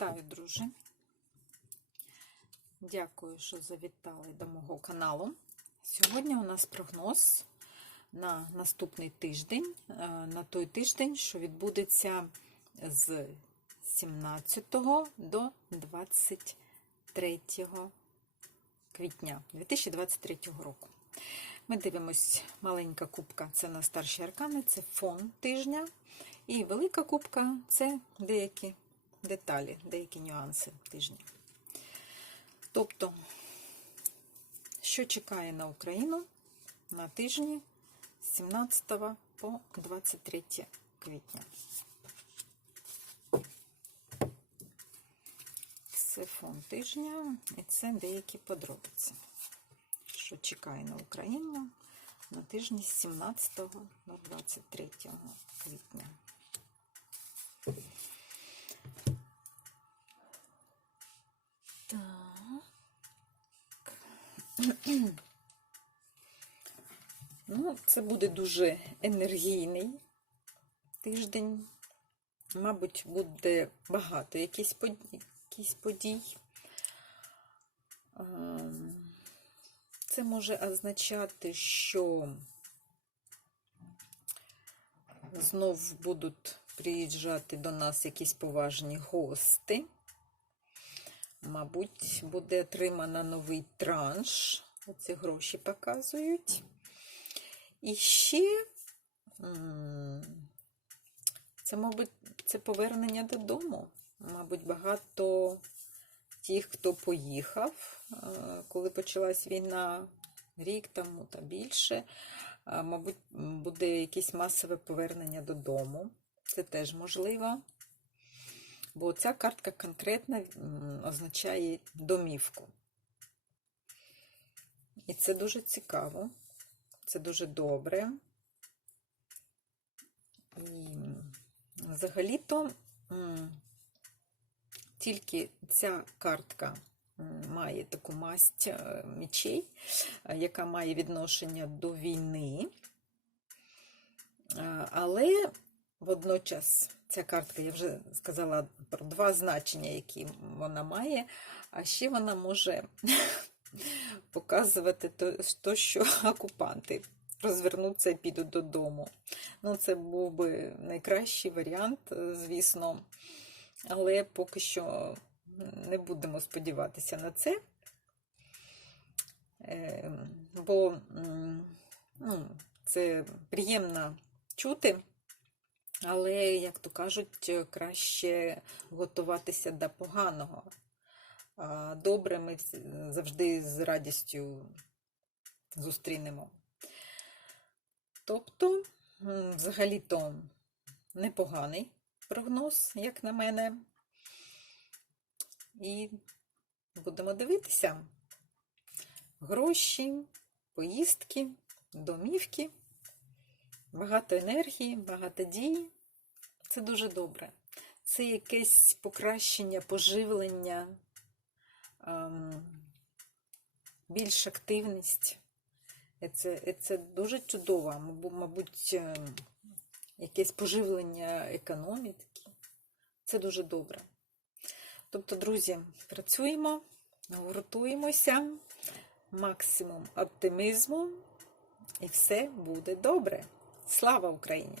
Вітаю, друзі! Дякую, що завітали до мого каналу. Сьогодні у нас прогноз на наступний тиждень, е, на той тиждень, що відбудеться з 17 до 23 квітня 2023 року. Ми дивимось, маленька кубка це на старші аркани, це фон тижня. І велика кубка це деякі деталі, деякі нюанси тижня. Тобто, що чекає на Україну на тижні з 17 по 23 квітня. Це фон тижня і це деякі подробиці. Що чекає на Україну на тижні з 17 до 23 квітня. Ну, це буде дуже енергійний тиждень. Мабуть, буде багато якісь подій. Подій. Це може означати, що знов будуть приїжджати до нас якісь поважні гости. Мабуть, буде отримано новий транш. Оці гроші показують. І ще це, мабуть, це повернення додому. Мабуть, багато тих, хто поїхав, коли почалась війна, рік тому та більше, мабуть, буде якесь масове повернення додому. Це теж можливо. Бо ця картка конкретно означає домівку. І це дуже цікаво, це дуже добре. І взагалі-то тільки ця картка має таку масть мечей, яка має відношення до війни, але водночас ця картка, я вже сказала про два значення, які вона має, а ще вона може показувати то, що окупанти розвернуться і підуть додому. Ну, це був би найкращий варіант, звісно, але поки що не будемо сподіватися на це. Бо ну, це приємно чути. Але, як то кажуть, краще готуватися до поганого. Добре, ми завжди з радістю зустрінемо. Тобто, взагалі-то непоганий прогноз, як на мене. І будемо дивитися. Гроші, поїздки, домівки. Багато енергії, багато дій. Це дуже добре. Це якесь покращення, поживлення, ем, більш активність. Це, це дуже чудово, мабуть, ем, якесь поживлення економіки. Це дуже добре. Тобто, друзі, працюємо, гуртуємося, максимум оптимізму, і все буде добре. Слава Україні!